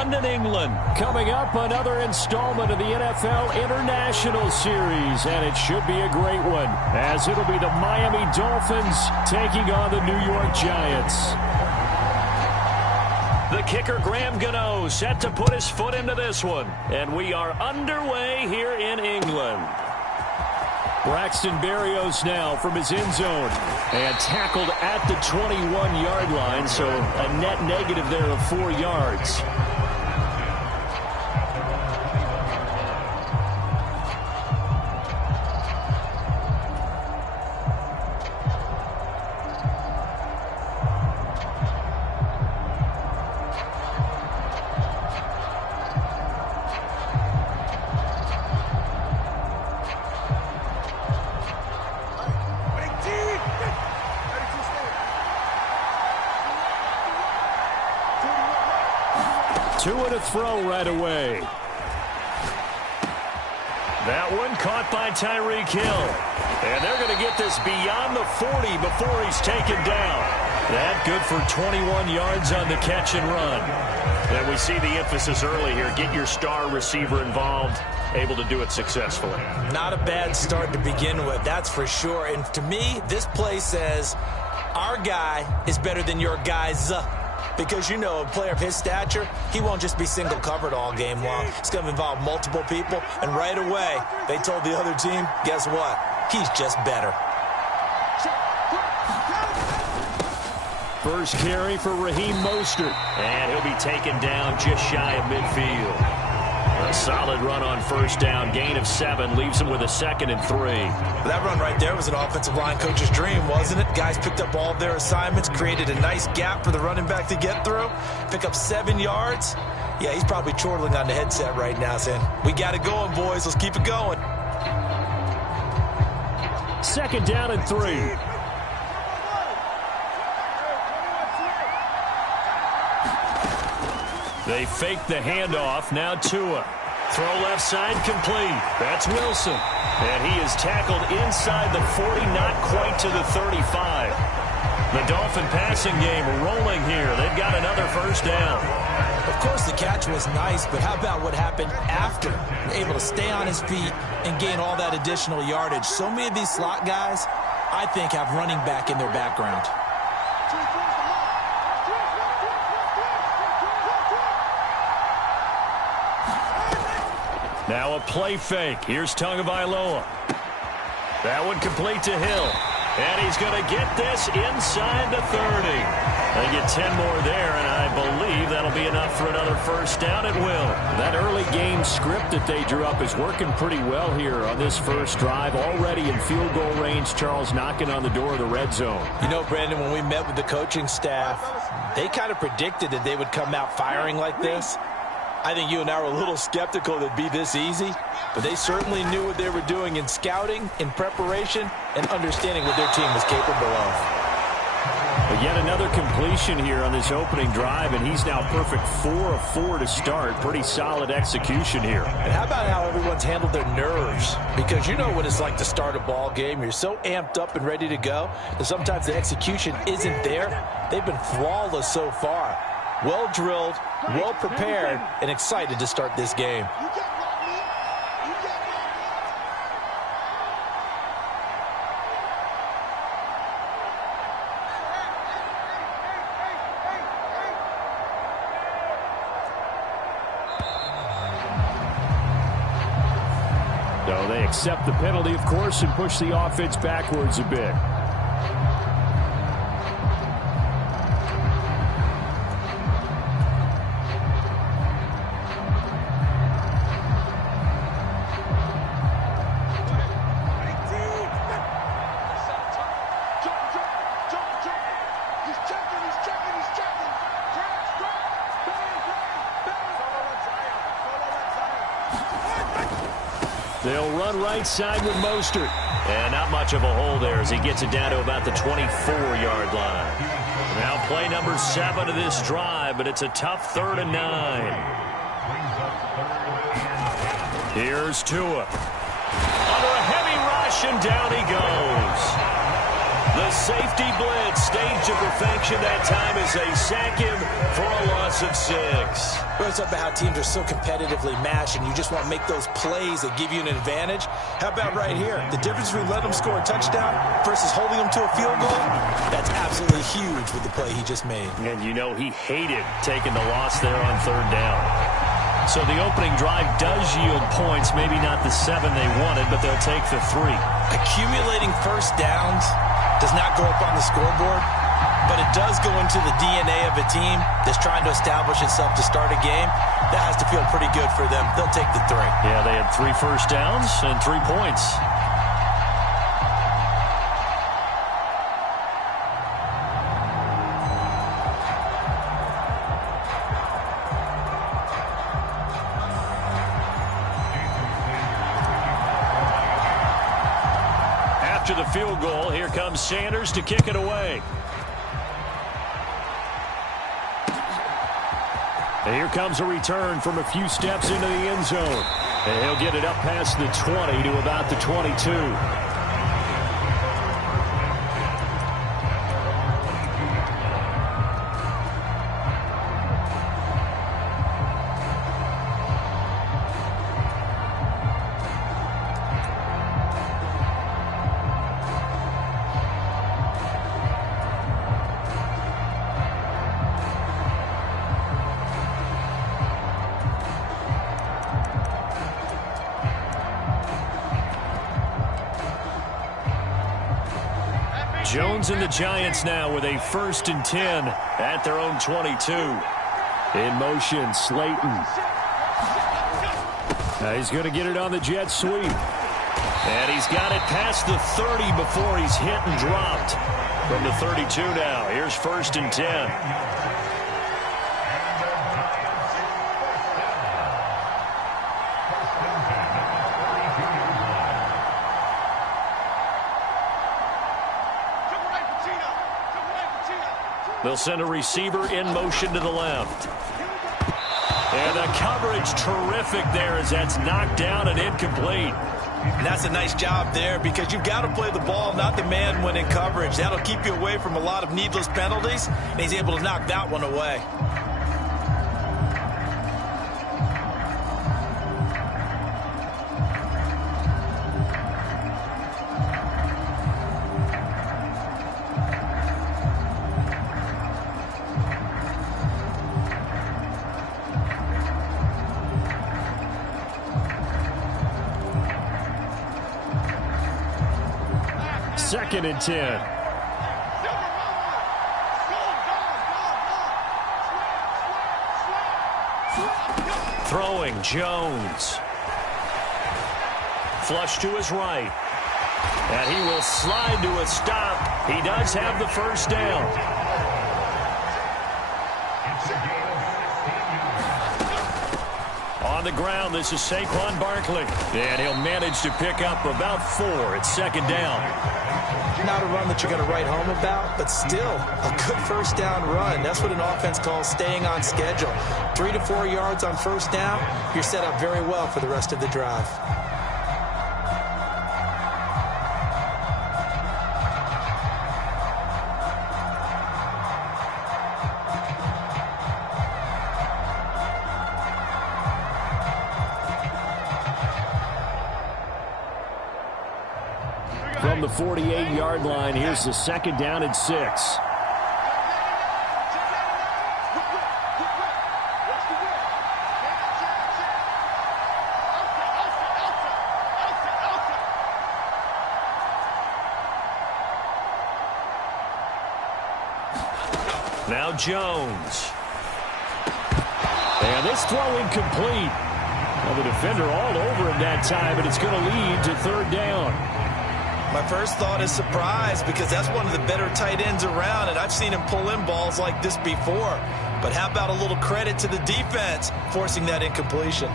London, England. Coming up, another installment of the NFL International Series, and it should be a great one, as it'll be the Miami Dolphins taking on the New York Giants. The kicker, Graham Gano, set to put his foot into this one. And we are underway here in England. Braxton Berrios now from his end zone. And tackled at the 21-yard line, so a net negative there of 4 yards. Two and a throw right away. That one caught by Tyreek Hill. And they're going to get this beyond the 40 before he's taken down. That good for 21 yards on the catch and run. And we see the emphasis early here. Get your star receiver involved, able to do it successfully. Not a bad start to begin with, that's for sure. And to me, this play says our guy is better than your guys. Because, you know, a player of his stature, he won't just be single covered all game long. It's going to involve multiple people. And right away, they told the other team, guess what? He's just better. First carry for Raheem Mostert. And he'll be taken down just shy of midfield. A solid run on first down. Gain of 7 leaves him with a 2nd and 3. That run right there was an offensive line coach's dream, wasn't it? Guys picked up all of their assignments, created a nice gap for the running back to get through, pick up 7 yards. Yeah, he's probably chortling on the headset right now saying, we got it going, boys. Let's keep it going. 2nd down and 3. They fake the handoff. Now Tua. Throw left side complete. That's Wilson. And he is tackled inside the 40, not quite to the 35. The Dolphin passing game rolling here. They've got another first down. Of course, the catch was nice, but how about what happened after? Able to stay on his feet and gain all that additional yardage. So many of these slot guys, I think, have running back in their background. Now a play fake. Here's Tagovailoa. That one complete to Hill. And he's going to get this inside the 30. They get 10 more there, and I believe that'll be enough for another first down. It will. That early game script that they drew up is working pretty well here on this first drive. Already in field goal range, Charles knocking on the door of the red zone. You know, Brandon, when we met with the coaching staff, they kind of predicted that they would come out firing like this. I think you and I were a little skeptical that it'd be this easy, but they certainly knew what they were doing in scouting, in preparation, and understanding what their team was capable of. But yet another completion here on this opening drive, and he's now perfect 4 of 4 to start. Pretty solid execution here. And how about how everyone's handled their nerves? Because you know what it's like to start a ball game. You're so amped up and ready to go that sometimes the execution isn't there. They've been flawless so far. Well drilled, well prepared, and excited to start this game. So they accept the penalty, of course, and push the offense backwards a bit. They'll run right side with Mostert. And not much of a hole there as he gets it down to about the 24-yard line. Now play number 7 of this drive, but it's a tough 3rd and 9. Here's Tua. Under a heavy rush, and down he goes. The safety blitz staged to perfection that time as they sack him for a loss of 6. We're talking about how teams are so competitively matched, and you just want to make those plays that give you an advantage. How about right here? The difference between letting them score a touchdown versus holding them to a field goal, that's absolutely huge with the play he just made. And you know he hated taking the loss there on 3rd down. So the opening drive does yield points, maybe not the 7 they wanted, but they'll take the 3. Accumulating first downs does not go up on the scoreboard, but it does go into the DNA of a team that's trying to establish itself to start a game. That has to feel pretty good for them. They'll take the 3. Yeah, they had 3 first downs and 3 points. After the field goal, here comes Sanders to kick it away. And here comes a return from a few steps into the end zone. And he'll get it up past the 20 to about the 22. Jones and the Giants now with a 1st and 10 at their own 22. In motion, Slayton. Now he's going to get it on the jet sweep. And he's got it past the 30 before he's hit and dropped. From the 32 now, here's 1st and 10. They'll send a receiver in motion to the left. And the coverage terrific there as that's knocked down and incomplete. And that's a nice job there because you've got to play the ball, not the man when in coverage. That'll keep you away from a lot of needless penalties, and he's able to knock that one away. Second and 10. Throwing, Jones. Flush to his right. And he will slide to a stop. He does have the 1st down. On the ground, this is Saquon Barkley. And he'll manage to pick up about 4 at 2nd down. Not a run that you're going to write home about, but still a good 1st down run. That's what an offense calls staying on schedule. 3 to 4 yards on 1st down, you're set up very well for the rest of the drive. From the 48-yard line, here's the 2nd down and 6. Now Jones. And this throw incomplete. Well, the defender all over him that time, but it's going to lead to 3rd down. My first thought is surprise because that's one of the better tight ends around, and I've seen him pull in balls like this before. But how about a little credit to the defense forcing that incompletion?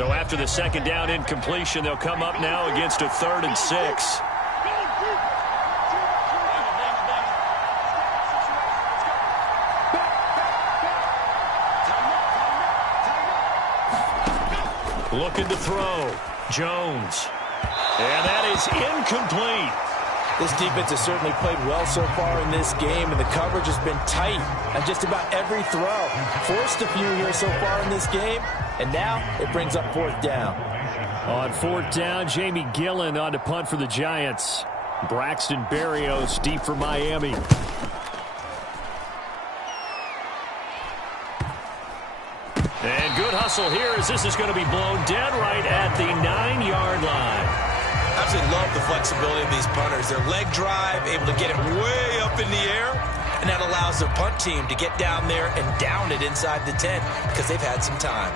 So after the second down incompletion, they'll come up now against a 3rd and 6. Looking to throw. Jones. And that is incomplete. This defense has certainly played well so far in this game, and the coverage has been tight on just about every throw. Forced a few here so far in this game, and now it brings up 4th down. On 4th down, Jamie Gillen on to punt for the Giants. Braxton Berrios deep for Miami. And good hustle here as this is going to be blown dead right at the 9-yard line. I absolutely love the flexibility of these punters. Their leg drive, able to get it way up in the air, and that allows their punt team to get down there and down it inside the 10 because they've had some time.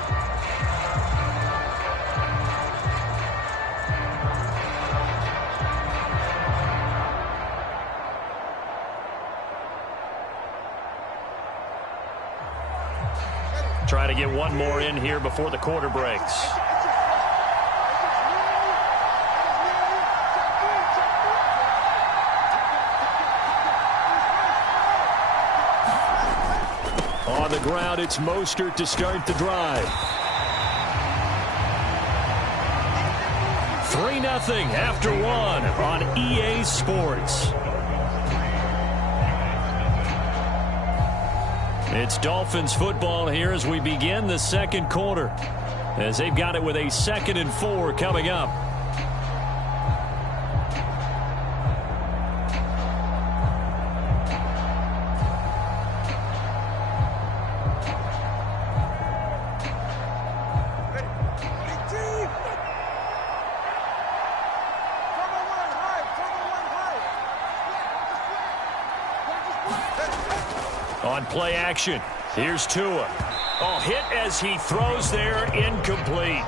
Try to get one more in here before the quarter breaks. On the ground, it's Mostert to start the drive. 3-0 after 1 on EA Sports. It's Dolphins football here as we begin the second quarter, as they've got it with a 2nd and 4 coming up. On play action, here's Tua. Oh, hit as he throws there, incomplete.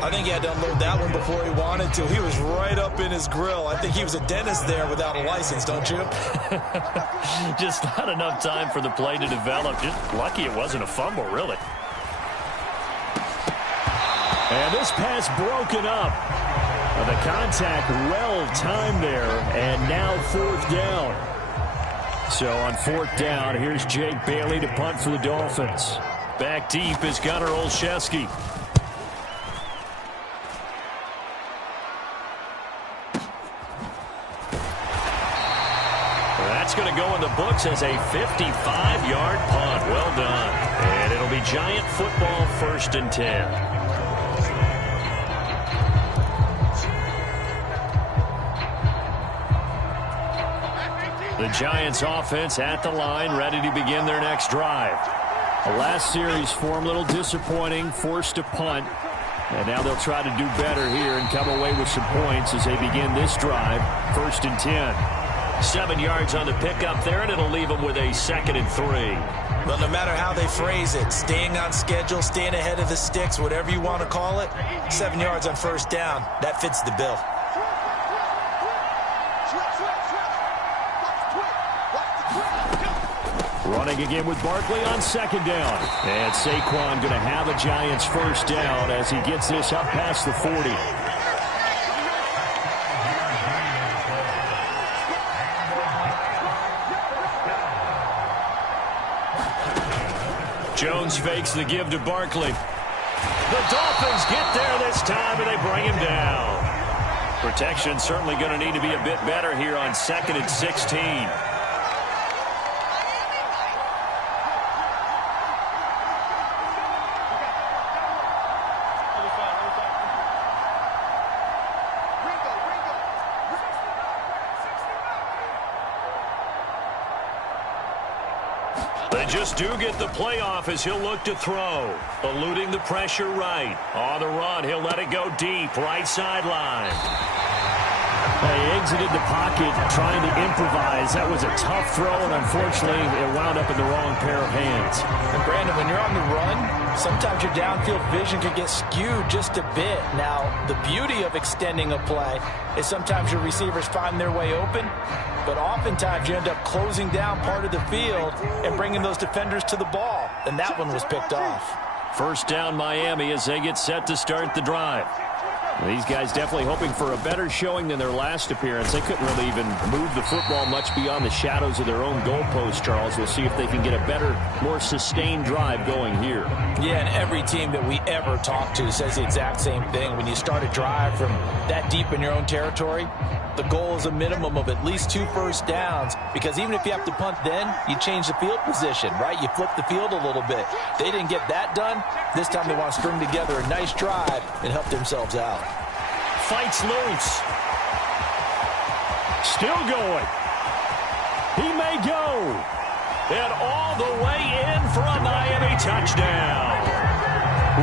I think he had to unload that one before he wanted to. He was right up in his grill. I think he was a dentist there without a license, don't you? Just not enough time for the play to develop. Just lucky it wasn't a fumble, really. And this pass broken up. The contact well timed there, and now 4th down. So on 4th down, here's Jake Bailey to punt for the Dolphins. Back deep is Gunnar Olszewski. That's going to go in the books as a 55-yard punt. Well done. And it'll be Giant football, 1st and 10. The Giants offense at the line, ready to begin their next drive. The last series for them, a little disappointing, forced to punt. And now they'll try to do better here and come away with some points as they begin this drive, 1st and 10. 7 yards on the pickup there, and it'll leave them with a 2nd and 3. Well, no matter how they phrase it, staying on schedule, staying ahead of the sticks, whatever you want to call it, 7 yards on 1st down, that fits the bill. Running again with Barkley on 2nd down. And Saquon going to have a Giants 1st down as he gets this up past the 40. Jones fakes the give to Barkley. The Dolphins get there this time, and they bring him down. Protection certainly going to need to be a bit better here on 2nd and 16. They just do get the playoff as he'll look to throw. Eluding the pressure right. On the run, he'll let it go deep. Right sideline. They exited the pocket trying to improvise. That was a tough throw, and unfortunately, it wound up in the wrong pair of hands. And Brandon, when you're on the run, sometimes your downfield vision can get skewed just a bit. Now, the beauty of extending a play is sometimes your receivers find their way open, but oftentimes you end up closing down part of the field and bringing those defenders to the ball, and that one was picked off. First down Miami as they get set to start the drive. These guys definitely hoping for a better showing than their last appearance. They couldn't really even move the football much beyond the shadows of their own goalpost, Charles. We'll see if they can get a better, more sustained drive going here. Yeah, and every team that we ever talk to says the exact same thing. When you start a drive from that deep in your own territory, the goal is a minimum of at least 2 first downs, because even if you have to punt then, you change the field position, right? You flip the field a little bit. They didn't get that done. This time they want to string together a nice drive and help themselves out. Fights loose. Still going. He may go. And all the way in for a Miami touchdown.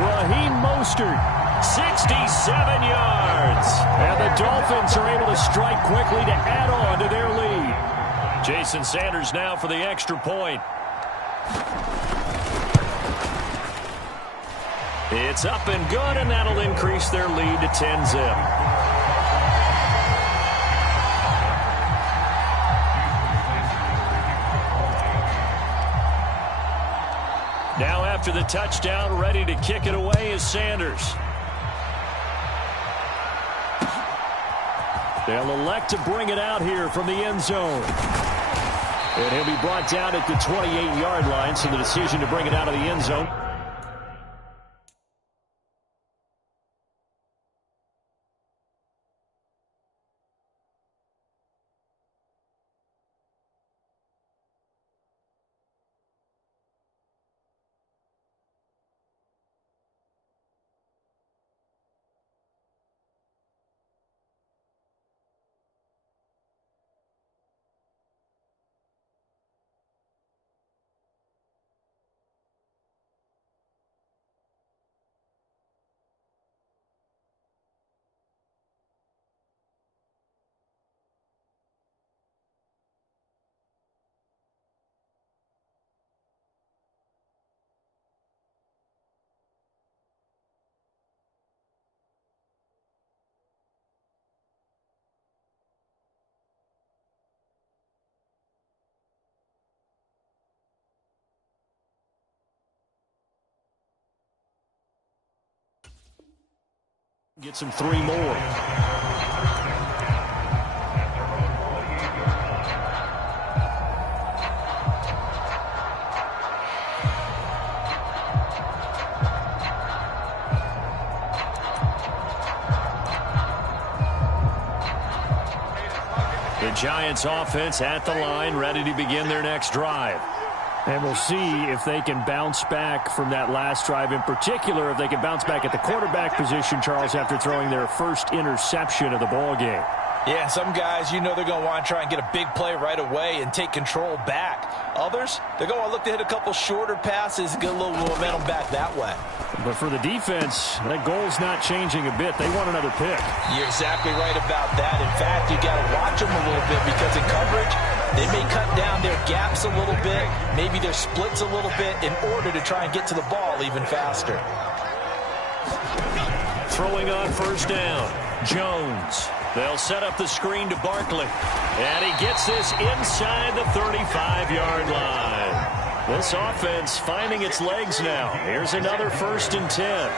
Raheem Mostert. 67 yards. And the Dolphins are able to strike quickly to add on to their lead. Jason Sanders now for the extra point. It's up and good, and that'll increase their lead to 10-zip. Now after the touchdown, ready to kick it away is Sanders. They'll elect to bring it out here from the end zone. And he'll be brought down at the 28-yard line, so the decision to bring it out of the end zone. Gets him 3 more. The Giants offense at the line, ready to begin their next drive. And we'll see if they can bounce back from that last drive. In particular, if they can bounce back at the quarterback position, Charles, after throwing their first interception of the ball game. Yeah, some guys, you know they're going to want to try and get a big play right away and take control back. Others, they're going to look to hit a couple shorter passes and get a little momentum back that way. But for the defense, that goal's not changing a bit. They want another pick. You're exactly right about that. In fact, you got to watch them a little bit, because in coverage, they may cut down their gaps a little bit, maybe their splits a little bit, in order to try and get to the ball even faster. Throwing on first down, Jones. They'll set up the screen to Barkley. And he gets this inside the 35-yard line. This offense finding its legs now. Here's another 1st and 10.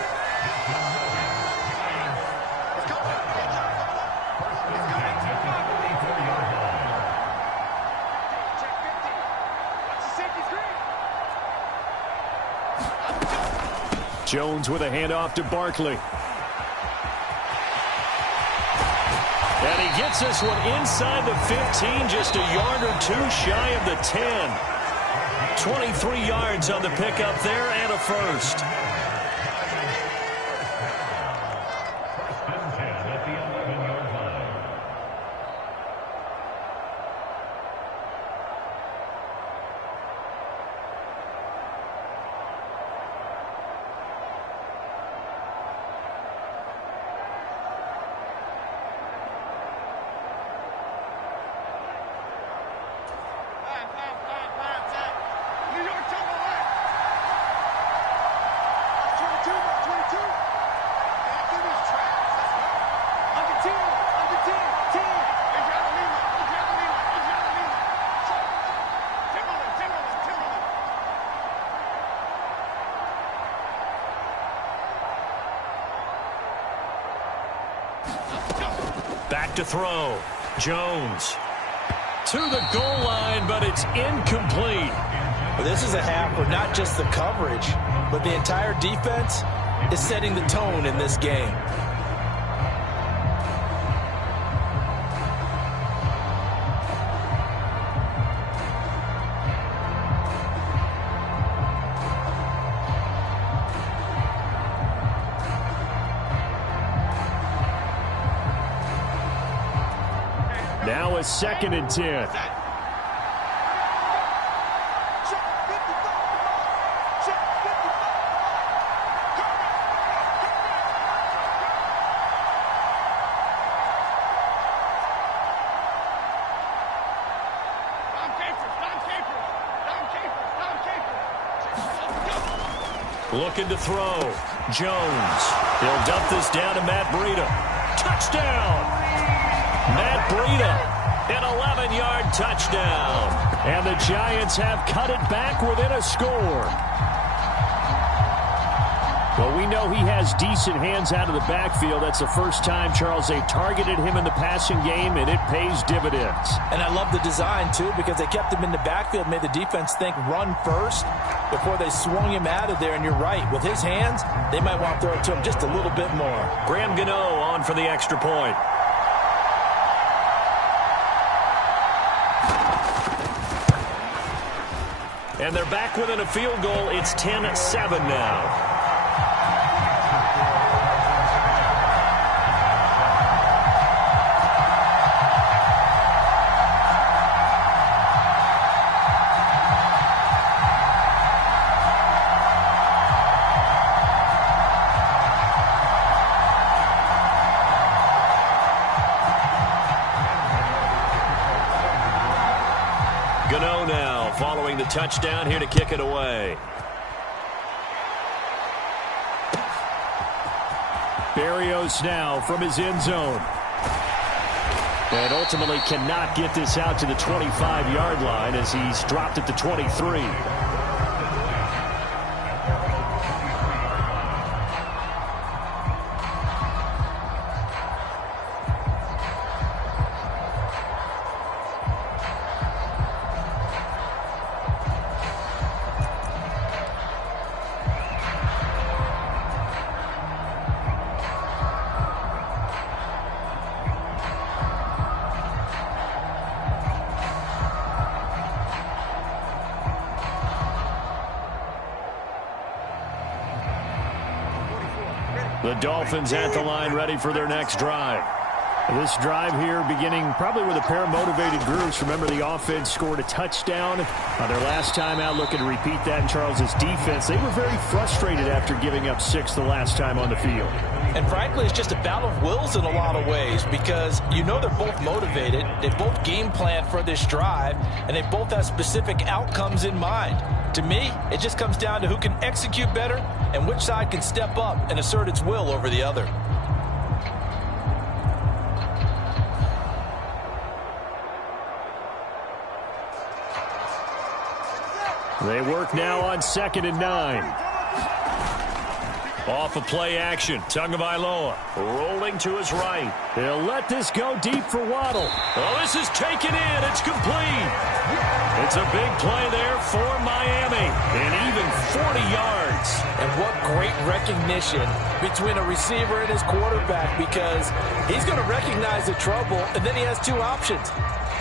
Jones with a handoff to Barkley. And he gets this one inside the 15, just a yard or 2 shy of the 10. 23 yards on the pickup there, and a first. back to throw. Jones to the goal line, but it's incomplete. Well, this is a half where not just the coverage, but the entire defense is setting the tone in this game. Now a 2nd and 10. Looking to throw. Jones. He'll dump this down to Matt Breida. Touchdown! Matt Breida, an 11-yard touchdown. And the Giants have cut it back within a score. Well, we know he has decent hands out of the backfield. That's the first time, Charles, they targeted him in the passing game, and it pays dividends. And I love the design, too, because they kept him in the backfield, made the defense think run first before they swung him out of there. And you're right, with his hands, they might want to throw it to him just a little bit more. Graham Gano on for the extra point. And they're back within a field goal. It's 10-7 now. Gano now following the touchdown, here to kick it away. Berrios now from his end zone. And ultimately cannot get this out to the 25-yard line as he's dropped at the 23. The Dolphins at the line, ready for their next drive. This drive here beginning probably with a pair of motivated groups. Remember, the offense scored a touchdown their last time out, looking to repeat that in Charles's defense. They were very frustrated after giving up 6 the last time on the field. And frankly, it's just a battle of wills in a lot of ways, because you know they're both motivated. They both game plan for this drive, and they both have specific outcomes in mind. To me, it just comes down to who can execute better and which side can step up and assert its will over the other. They work now on 2nd and 9. Off of play action, Tagovailoa rolling to his right. They'll let this go deep for Waddle. Oh, this is taken in. It's complete. It's a big play there for Miami. And even 40 yards. And what great recognition between a receiver and his quarterback, because he's going to recognize the trouble, and then he has two options.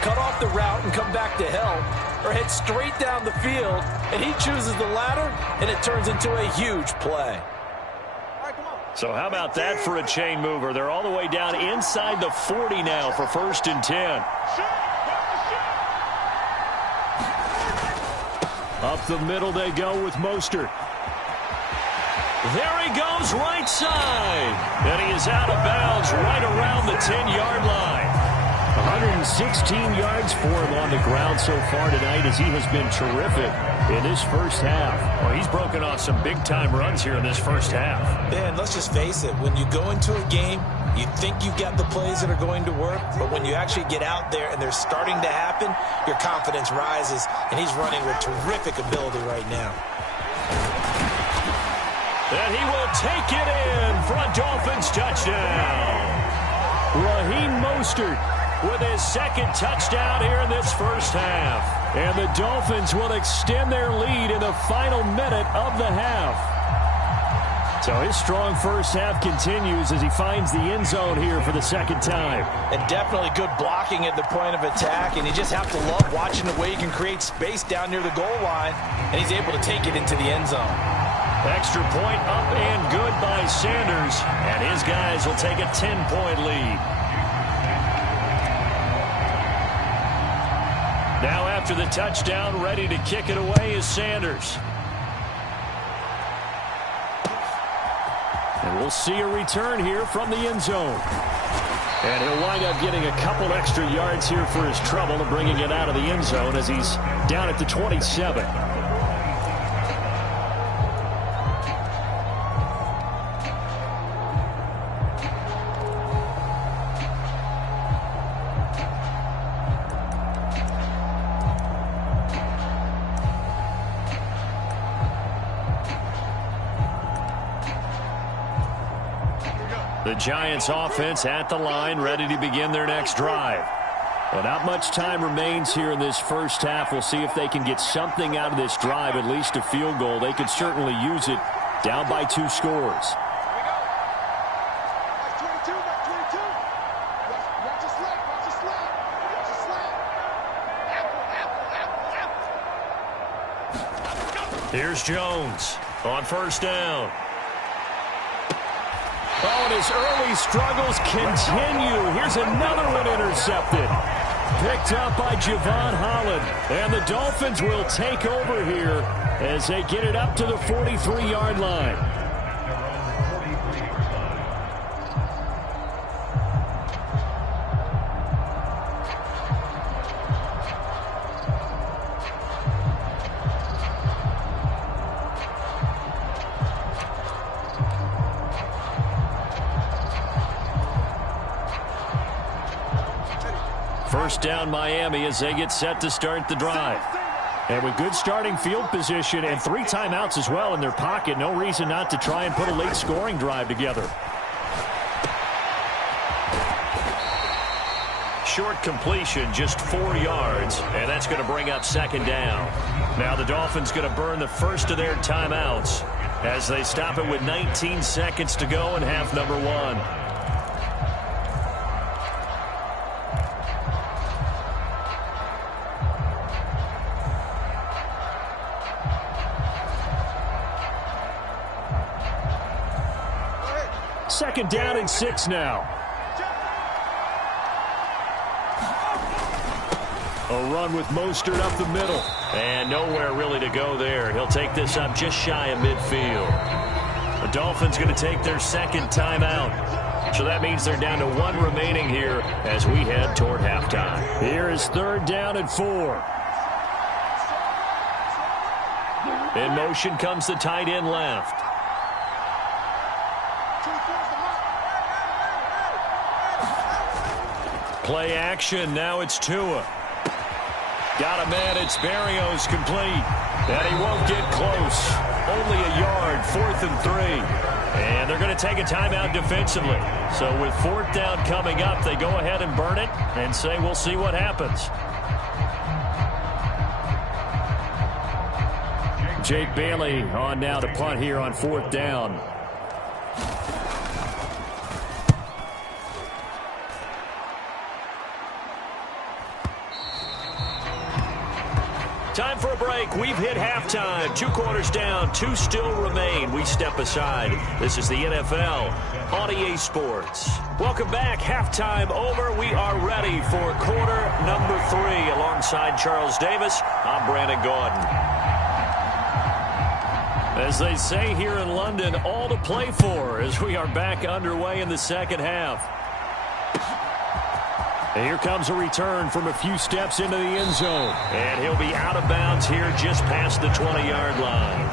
Cut off the route and come back to help, or head straight down the field, and he chooses the latter, and it turns into a huge play. So how about that for a chain mover? They're all the way down inside the 40 now for 1st and 10. Up the middle they go with Mostert. There he goes, right side. And he is out of bounds right around the 10-yard line. 116 yards for him on the ground so far tonight, as he has been terrific in this first half. Well, he's broken off some big-time runs here in this first half. Man, let's just face it. When you go into a game, you think you've got the plays that are going to work, but when you actually get out there and they're starting to happen, your confidence rises, and he's running with terrific ability right now. And he will take it in for a Dolphins touchdown. Raheem Mostert with his second touchdown here in this first half. And the Dolphins will extend their lead in the final minute of the half. So his strong first half continues as he finds the end zone here for the second time. And definitely good blocking at the point of attack, and you just have to love watching the way he can create space down near the goal line, and he's able to take it into the end zone. Extra point up and good by Sanders, and his guys will take a 10-point lead. Now after the touchdown, ready to kick it away is Sanders. And we'll see a return here from the end zone. And he'll wind up getting a couple extra yards here for his trouble and bringing it out of the end zone as he's down at the 27. The Giants offense at the line, ready to begin their next drive. Well, not much time remains here in this first half. We'll see if they can get something out of this drive, at least a field goal. They could certainly use it, down by 2 scores. Here's Jones on first down. Oh, and his early struggles continue. Here's another one intercepted. Picked up by Javon Holland. And the Dolphins will take over here as they get it up to the 43-yard line. First down Miami as they get set to start the drive. And with good starting field position and 3 timeouts as well in their pocket, no reason not to try and put a late scoring drive together. Short completion, just 4 yards, and that's going to bring up second down. Now the Dolphins going to burn the first of their timeouts as they stop it with 19 seconds to go in half number 1. Second down and 6 now. A run with Mostert up the middle. And nowhere really to go there. He'll take this up just shy of midfield. The Dolphins going to take their second timeout. So that means they're down to 1 remaining here as we head toward halftime. Here is third down and 4. In motion comes the tight end left. Play action. Now it's Tua. Got a man. It's Berrios complete. And he won't get close. Only a yard. 4th and 3. And they're going to take a timeout defensively. So with 4th down coming up, they go ahead and burn it and say we'll see what happens. Jake Bailey on now to punt here on 4th down. Time for a break. We've hit halftime. 2 quarters down. 2 still remain. We step aside. This is the NFL on EA Sports. Welcome back. Halftime over. We are ready for quarter number 3. Alongside Charles Davis, I'm Brandon Gaudin. As they say here in London, all to play for as we are back underway in the second half. And here comes a return from a few steps into the end zone. And he'll be out of bounds here just past the 20-yard line.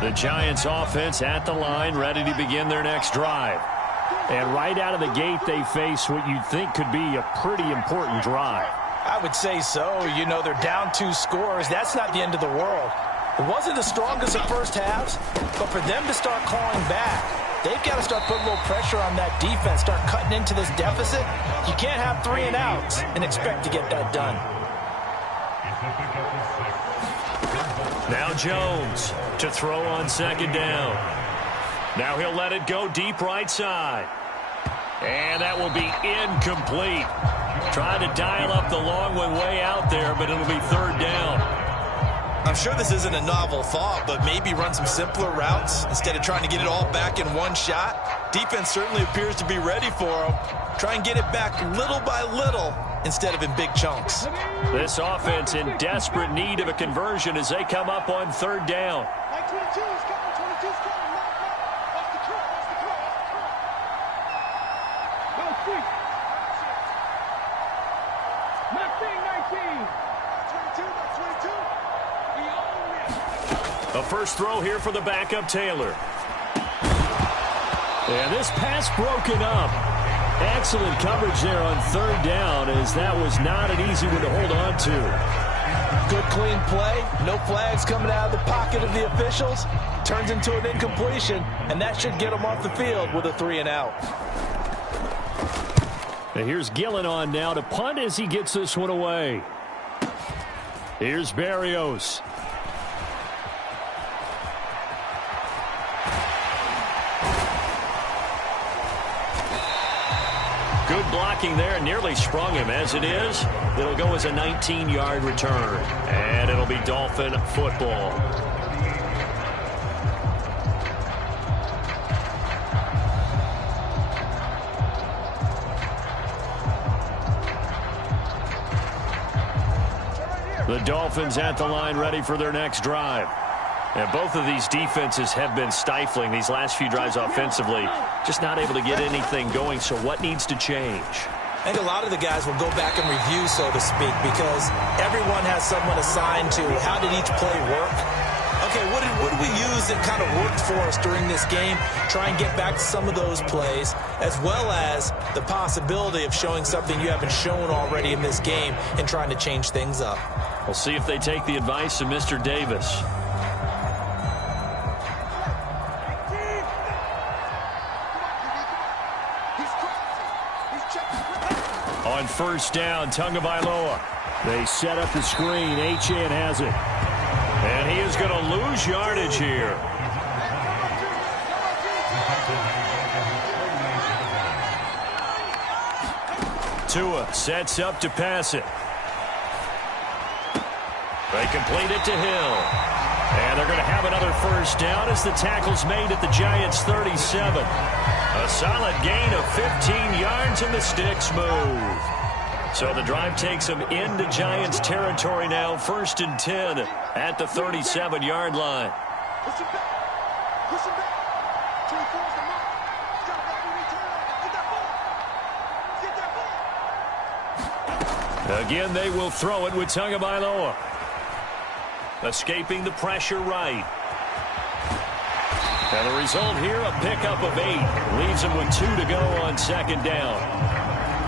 The Giants offense at the line, ready to begin their next drive. And right out of the gate, they face what you'd think could be a pretty important drive. I would say so. You know, they're down 2 scores. That's not the end of the world. It wasn't the strongest of first halves, but for them to start clawing back, they've got to start putting a little pressure on that defense, start cutting into this deficit. You can't have 3 and outs and expect to get that done. Now Jones to throw on second down. Now he'll let it go deep right side. And that will be incomplete. Trying to dial up the long one way out there, but it'll be third down. I'm sure this isn't a novel thought, but maybe run some simpler routes instead of trying to get it all back in one shot. Defense certainly appears to be ready for them. Try and get it back little by little instead of in big chunks. This offense in desperate need of a conversion as they come up on third down. A first throw here for the backup Taylor. And this pass broken up. Excellent coverage there on third down, as that was not an easy one to hold on to. Good clean play. No flags coming out of the pocket of the officials. Turns into an incompletion, and that should get them off the field with a 3 and out. And here's Gillen on now to punt as he gets this one away. Here's Berrios. Good blocking there, nearly sprung him. As it is, it'll go as a 19-yard return. And it'll be Dolphin football. The Dolphins at the line, ready for their next drive. And both of these defenses have been stifling these last few drives offensively. Just not able to get anything going, so what needs to change? I think a lot of the guys will go back and review, so to speak, because everyone has someone assigned to how did each play work. Okay, what did we use that kind of worked for us during this game? Try and get back to some of those plays, as well as the possibility of showing something you haven't shown already in this game and trying to change things up. We'll see if they take the advice of Mr. Davis. On first down, Tagovailoa. They set up the screen. Achane has it. And he is going to lose yardage here. Tua sets up to pass it. They complete it to Hill. And they're going to have another first down as the tackle's made at the Giants' 37. A solid gain of 15 yards and the sticks move. So the drive takes them into Giants territory now. 1st and 10 at the 37-yard line. Again, they will throw it with Tagovailoa. Escaping the pressure right. And the result here, a pickup of 8. Leaves them with 2 to go on second down.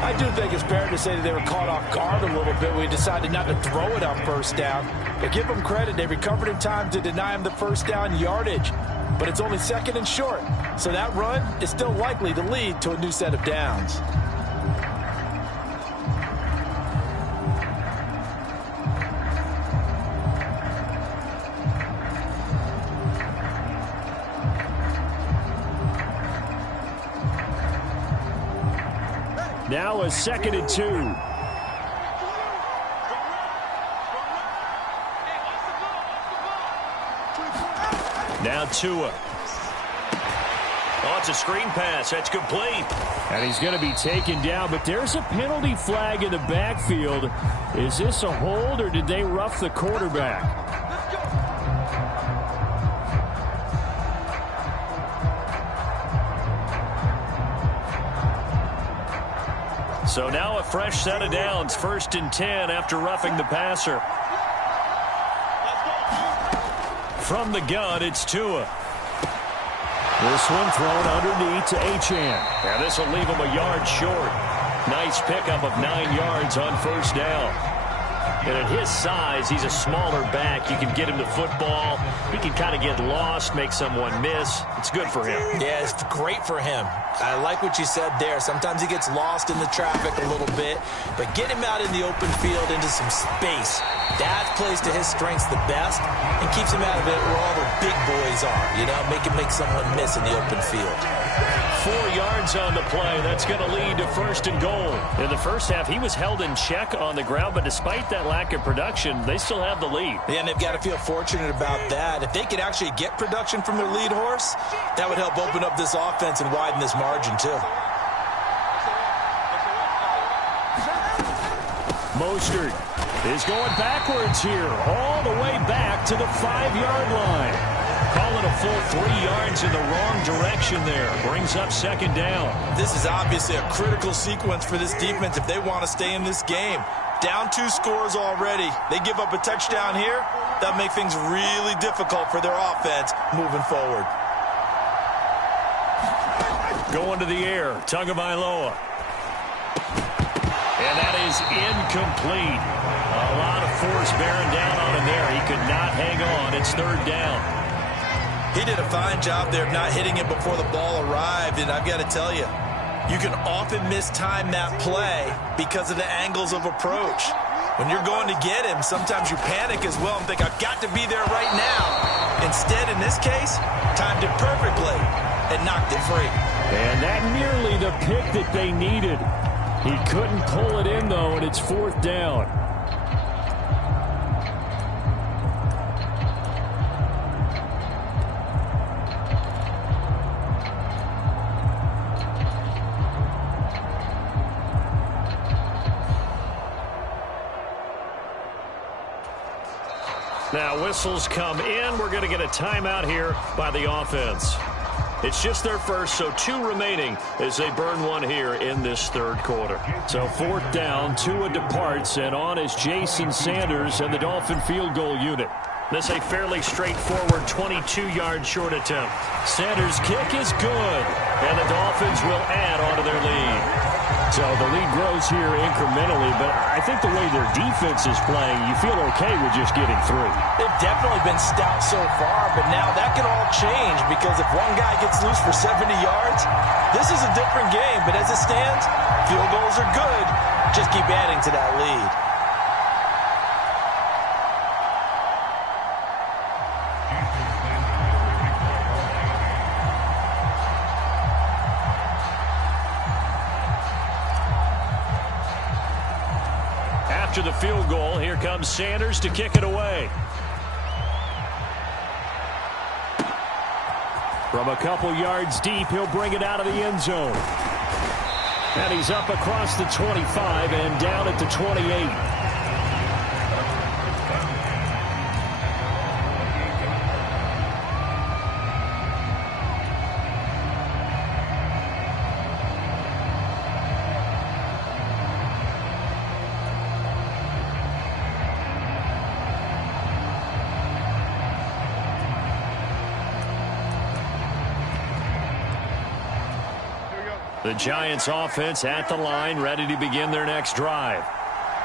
I do think it's fair to say that they were caught off guard a little bit. We decided not to throw it on first down. But give them credit. They recovered in time to deny them the first down yardage. But it's only 2nd and short. So that run is still likely to lead to a new set of downs. Now a 2nd and 2. Now Tua. Oh, it's a screen pass. That's complete. And he's going to be taken down, but there's a penalty flag in the backfield. Is this a hold, or did they rough the quarterback? So now a fresh set of downs. 1st and 10 after roughing the passer. From the gun, it's Tua. This one thrown underneath to Achane. And this will leave him a yard short. Nice pickup of 9 yards on first down. And at his size, he's a smaller back. You can get him to football. He can kind of get lost, make someone miss. It's good for him. Yeah, it's great for him. I like what you said there. Sometimes he gets lost in the traffic a little bit, but get him out in the open field into some space. That plays to his strengths the best and keeps him out of it where all the big boys are. You know, make someone miss in the open field. 4 yards on the play. That's going to lead to 1st and goal. In the first half, he was held in check on the ground, but despite that lack of production, they still have the lead. Yeah, and they've got to feel fortunate about that. If they could actually get production from their lead horse, that would help open up this offense and widen this margin too. Mostert is going backwards here, all the way back to the 5-yard line. Calling a full 3 yards in the wrong direction there. Brings up 2nd down. This is obviously a critical sequence for this defense if they want to stay in this game. Down 2 scores already. They give up a touchdown here. That'll make things really difficult for their offense moving forward. Going to the air. Tagovailoa. And that is incomplete. A lot of force bearing down on him there. He could not hang on. It's 3rd down. He did a fine job there of not hitting it before the ball arrived, and I've got to tell you, you can often mistime that play because of the angles of approach. When you're going to get him, sometimes you panic as well and think, I've got to be there right now. Instead, in this case, timed it perfectly and knocked it free. And that nearly the pick that they needed. He couldn't pull it in, though, and it's 4th down. Now whistles come in. We're going to get a timeout here by the offense. It's just their first, so 2 remaining as they burn 1 here in this 3rd quarter. So 4th down, Tua departs, and on is Jason Sanders and the Dolphin field goal unit. This a fairly straightforward 22-yard short attempt. Sanders' kick is good, and the Dolphins will add on to their lead. So the lead grows here incrementally, but I think the way their defense is playing, you feel okay with just getting through. They've definitely been stout so far, but now that can all change because if one guy gets loose for 70 yards, this is a different game. But as it stands, field goals are good. Just keep adding to that lead. After the field goal, here comes Sanders to kick it away. From a couple yards deep, he'll bring it out of the end zone. And he's up across the 25 and down at the 28. The Giants offense at the line, ready to begin their next drive.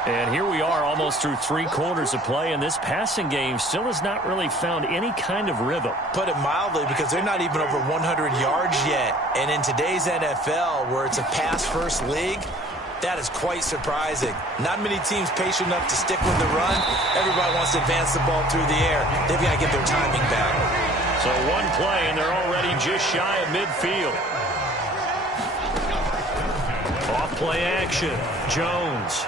And here we are almost through 3 quarters of play, and this passing game still has not really found any kind of rhythm. Put it mildly, because they're not even over 100 yards yet. And in today's NFL, where it's a pass-first league, that is quite surprising. Not many teams patient enough to stick with the run. Everybody wants to advance the ball through the air. They've got to get their timing back. So 1 play, and they're already just shy of midfield. Off-play action. Jones.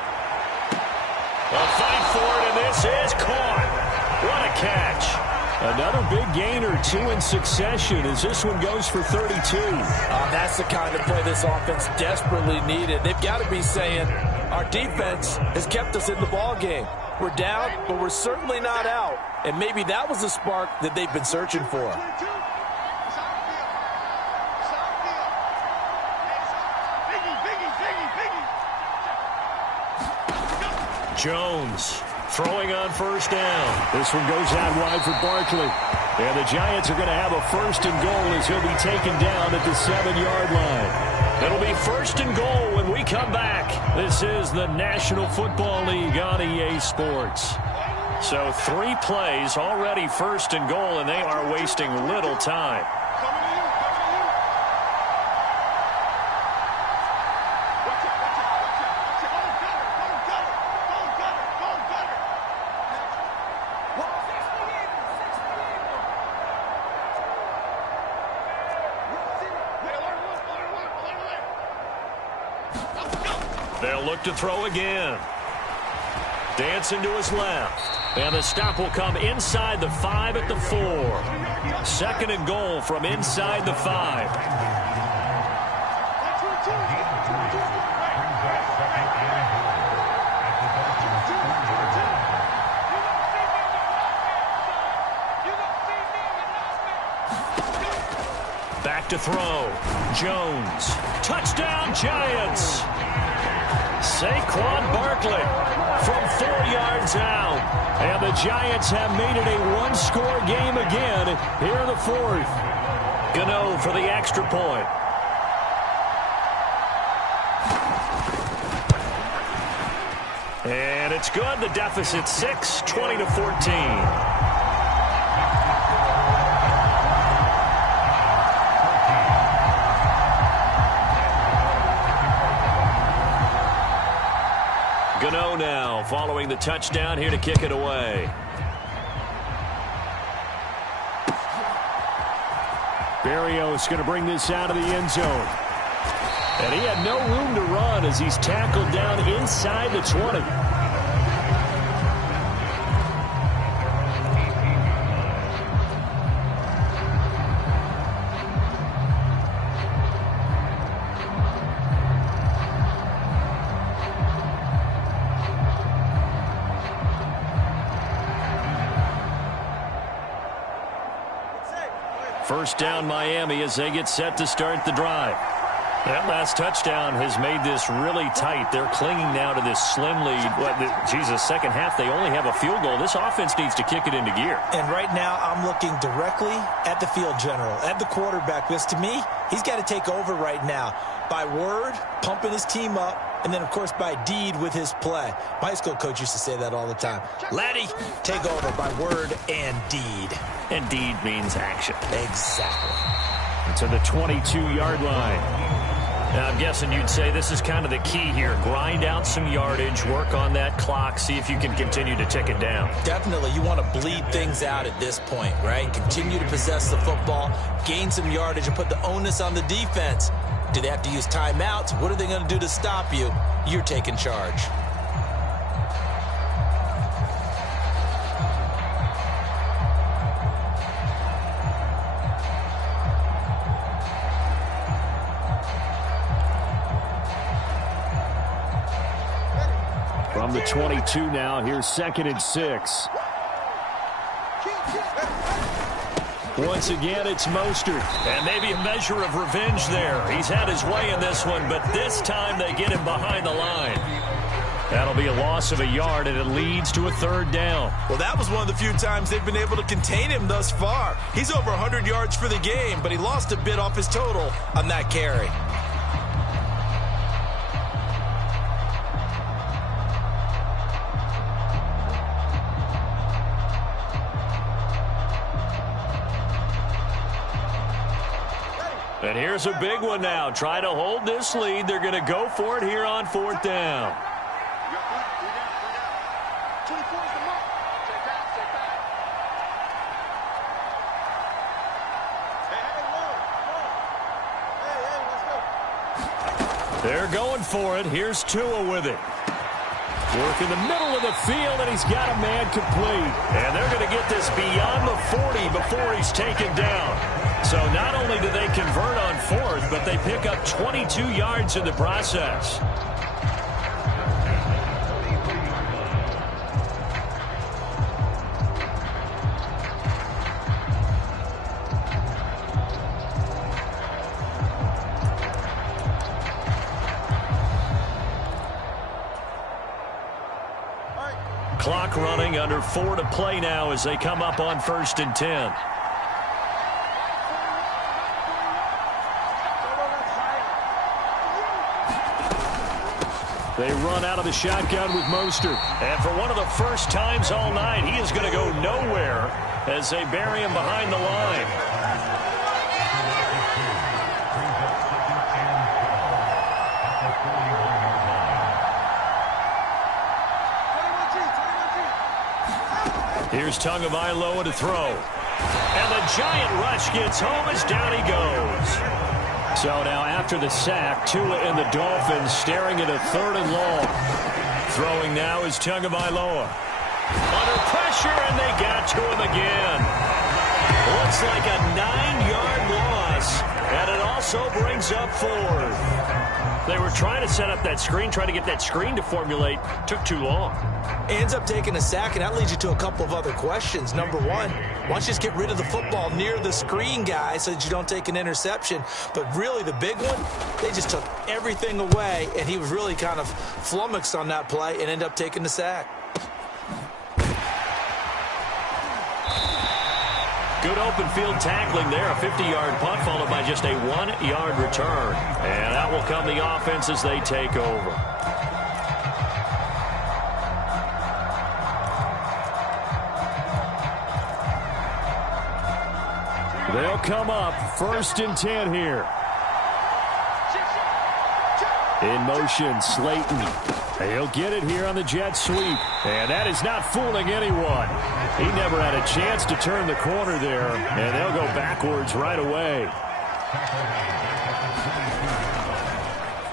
A fight for it, and this is caught. What a catch. Another big gain or 2 in succession as this one goes for 32. That's the kind of play this offense desperately needed. They've got to be saying, our defense has kept us in the ball game. We're down, but we're certainly not out. And maybe that was the spark that they've been searching for. Jones throwing on first down. This one goes out wide for Barkley. And the Giants are going to have a 1st and goal as he'll be taken down at the 7-yard line. It'll be 1st and goal when we come back. This is the National Football League on EA Sports. So 3 plays already 1st and goal, and they are wasting little time. They'll look to throw again. Dancing to his left. And the stop will come inside the 5 at the 4. 2nd and goal from inside the 5. Back to throw. Jones. Touchdown, Giants. Saquon Barkley from 4 yards out. And the Giants have made it a 1-score game again here in the 4th. Gano for the extra point. And it's good. The deficit 6, 20-14. Gano now following the touchdown here to kick it away. Berrios going to bring this out of the end zone. And he had no room to run as he's tackled down inside the 20. First down, Miami, as they get set to start the drive. That last touchdown has made this really tight. They're clinging now to this slim lead. Second half, they only have a field goal. This offense needs to kick it into gear. And right now, I'm looking directly at the field general, at the quarterback, because to me, he's got to take over right now. By word, pumping his team up, and then, of course, by deed with his play. My high school coach used to say that all the time. Laddie, take over by word and deed. And deed means action. Exactly. To the 22-yard line. Now, I'm guessing you'd say this is kind of the key here. Grind out some yardage, work on that clock, see if you can continue to tick it down. Definitely. You want to bleed things out at this point, right? Continue to possess the football, gain some yardage, and put the onus on the defense. Do they have to use timeouts? What are they going to do to stop you? You're taking charge. From the 22 now, here's 2nd and 6. Once again, it's Mostert. And maybe a measure of revenge there. He's had his way in this one, but this time they get him behind the line. That'll be a loss of a yard, and it leads to a 3rd down. Well, that was one of the few times they've been able to contain him thus far. He's over 100 yards for the game, but he lost a bit off his total on that carry. And here's a big one now. Try to hold this lead. They're going to go for it here on 4th down. They're going for it. Here's Tua with it. Work in the middle of the field, and he's got a man complete. And they're going to get this beyond the 40 before he's taken down. So not only do they convert on 4th, but they pick up 22 yards in the process. Clock running, under 4 to play now as they come up on 1st and 10. They run out of the shotgun with Mostert. And for one of the first times all night, he is going to go nowhere as they bury him behind the line. Here's Tagovailoa to throw. And the giant rush gets home as down he goes. So now after the sack, Tua and the Dolphins staring at a 3rd and long. Throwing now is Tagovailoa. Under pressure, and they got to him again. Looks like a 9-yard loss, and it also brings up 4th. They were trying to set up that screen, trying to get that screen to formulate. Took too long. Ends up taking a sack, and that leads you to a couple of other questions. Number one, why don't you just get rid of the football near the screen guy so that you don't take an interception? But really the big one, they just took everything away, and he was really kind of flummoxed on that play and ended up taking the sack. Good open field tackling there. A 50-yard punt followed by just a 1-yard return. And that will come the offense as they take over. They'll come up 1st and 10 here. In motion, Slayton. He'll get it here on the jet sweep. And that is not fooling anyone. He never had a chance to turn the corner there. And they'll go backwards right away.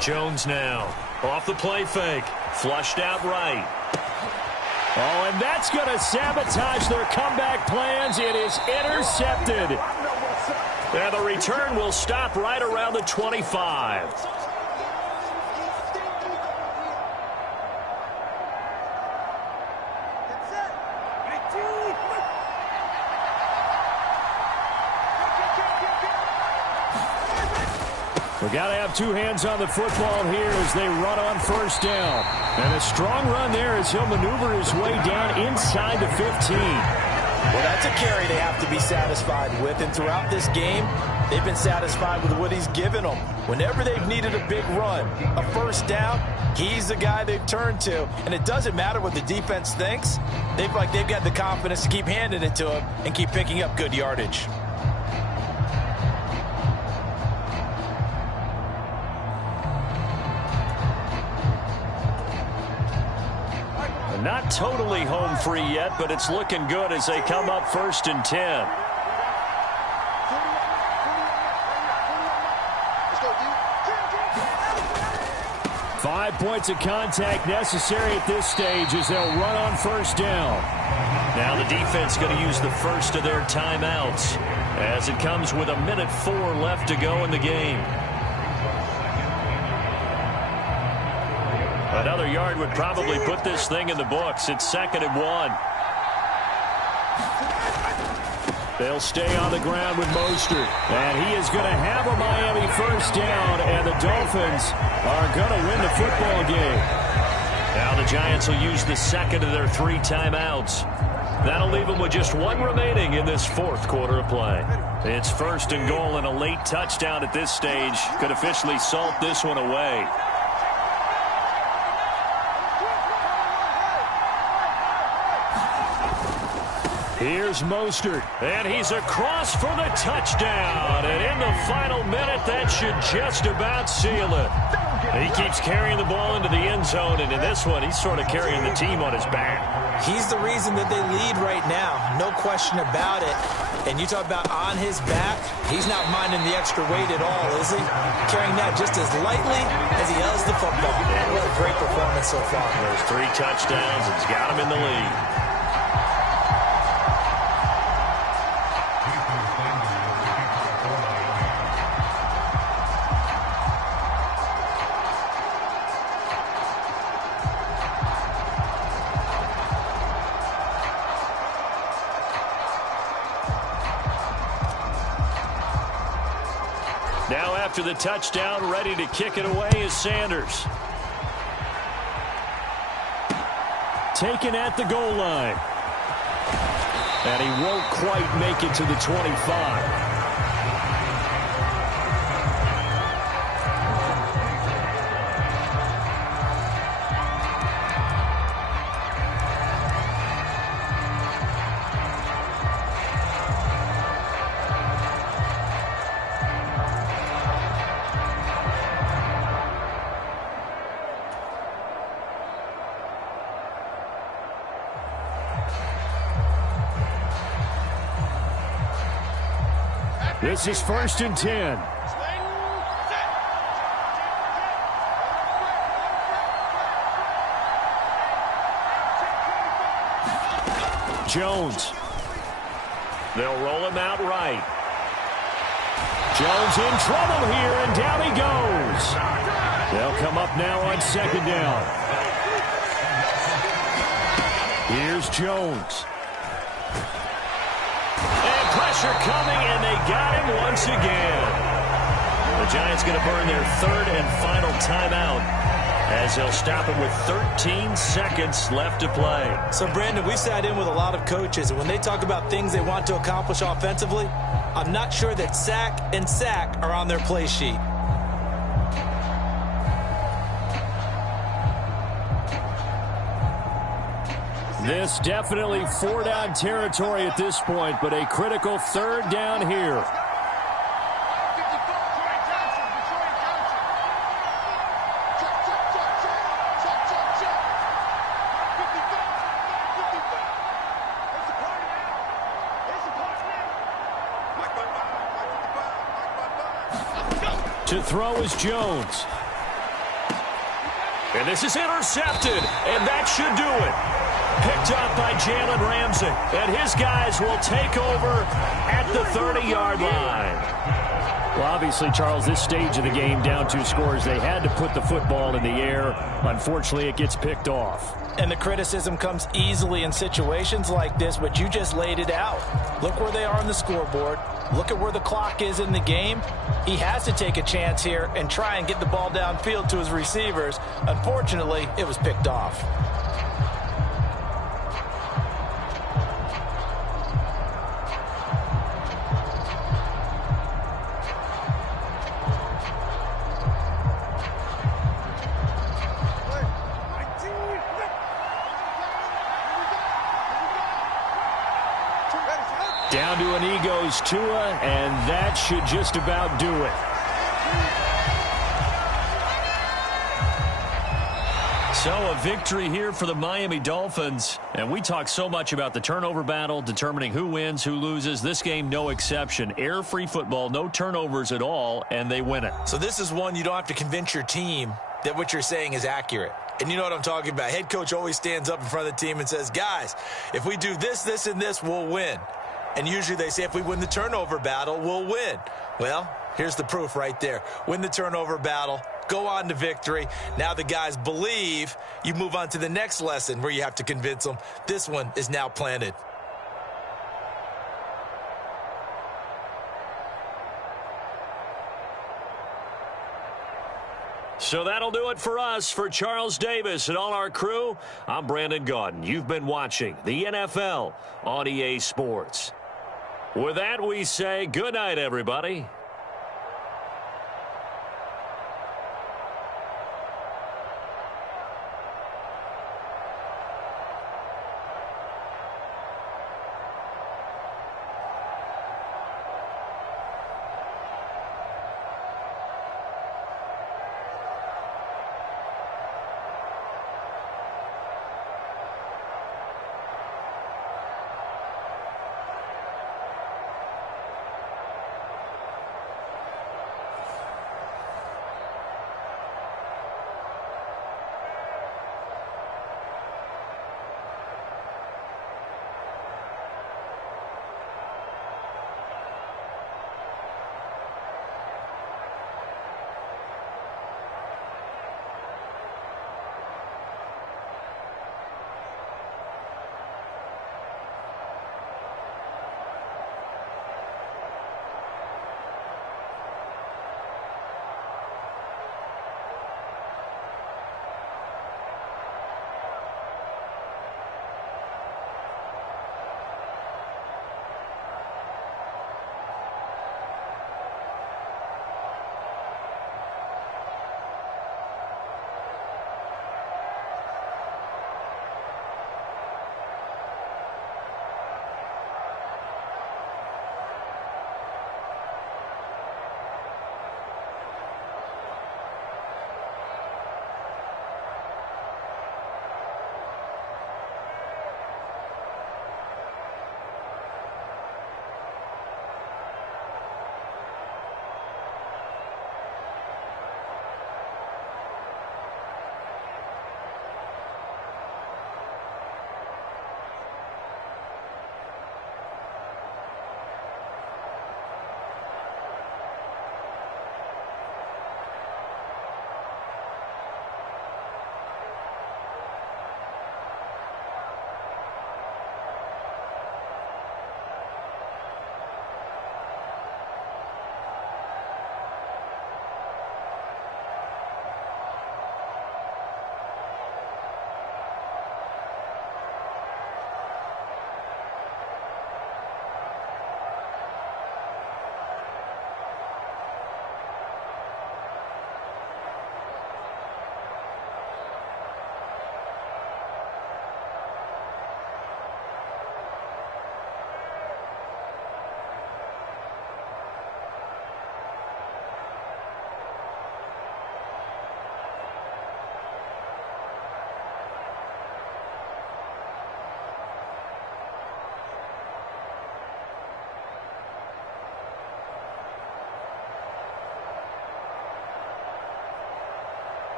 Jones now. Off the play fake. Flushed out right. Oh, and that's going to sabotage their comeback plans. It is intercepted. And the return will stop right around the 25. We got to have two hands on the football here as they run on 1st down. And a strong run there as he'll maneuver his way down inside the 15. Well, that's a carry they have to be satisfied with. And throughout this game, they've been satisfied with what he's given them. Whenever they've needed a big run, a 1st down, he's the guy they've turned to. And it doesn't matter what the defense thinks. They've got the confidence to keep handing it to him and keep picking up good yardage. Not totally home free yet, but it's looking good as they come up 1st and 10. Five points of contact necessary at this stage as they'll run on 1st down. Now the defense going to use the first of their timeouts as it comes with 1:04 left to go in the game. Another yard would probably put this thing in the books. It's 2nd and 1. They'll stay on the ground with Mostert. And he is going to have a Miami 1st down, and the Dolphins are going to win the football game. Now the Giants will use the 2nd of their 3 timeouts. That'll leave them with just 1 remaining in this 4th quarter of play. It's 1st and goal, and a late touchdown at this stage could officially salt this one away. Here's Mostert. And he's across for the touchdown. And in the final minute, that should just about seal it. He keeps carrying the ball into the end zone, and in this one, he's sort of carrying the team on his back. He's the reason that they lead right now. No question about it. And you talk about on his back, he's not minding the extra weight at all, is he? Carrying that just as lightly as he does the football. Man, what a great performance so far. There's 3 touchdowns. It's got him in the lead. Now after the touchdown, ready to kick it away is Sanders. Taken at the goal line. And he won't quite make it to the 25. This is 1st and 10. Jones. They'll roll him out right. Jones in trouble here, and down he goes. They'll come up now on 2nd down. Here's Jones. And pressure coming, and they got him once again. The Giants going to burn their 3rd and final timeout, as they'll stop it with 13 seconds left to play. So, Brandon, we sat in with a lot of coaches, and when they talk about things they want to accomplish offensively, I'm not sure that sack and sack are on their play sheet. This definitely 4-down territory at this point, but a critical 3rd down here. To throw is Jones. And this is intercepted, and that should do it. Picked up by Jalen Ramsey, and his guys will take over at the 30-yard line. Well, obviously, Charles, this stage of the game, down 2 scores, they had to put the football in the air. Unfortunately, it gets picked off. And the criticism comes easily in situations like this, but you just laid it out. Look where they are on the scoreboard. Look at where the clock is in the game. He has to take a chance here and try and get the ball downfield to his receivers. Unfortunately, it was picked off. Down to a knee goes Tua, and that should just about do it. So a victory here for the Miami Dolphins. And we talk so much about the turnover battle, determining who wins, who loses. This game, no exception. Air-free football, no turnovers at all, and they win it. So this is one you don't have to convince your team that what you're saying is accurate. And you know what I'm talking about. Head coach always stands up in front of the team and says, guys, if we do this, this, and this, we'll win. And usually they say if we win the turnover battle, we'll win. Well, here's the proof right there. Win the turnover battle, go on to victory. Now the guys believe. You move on to the next lesson where you have to convince them. This one is now planted. So that'll do it for us. For Charles Davis and all our crew, I'm Brandon Gaudin. You've been watching the NFL on EA Sports. With that, we say good night, everybody.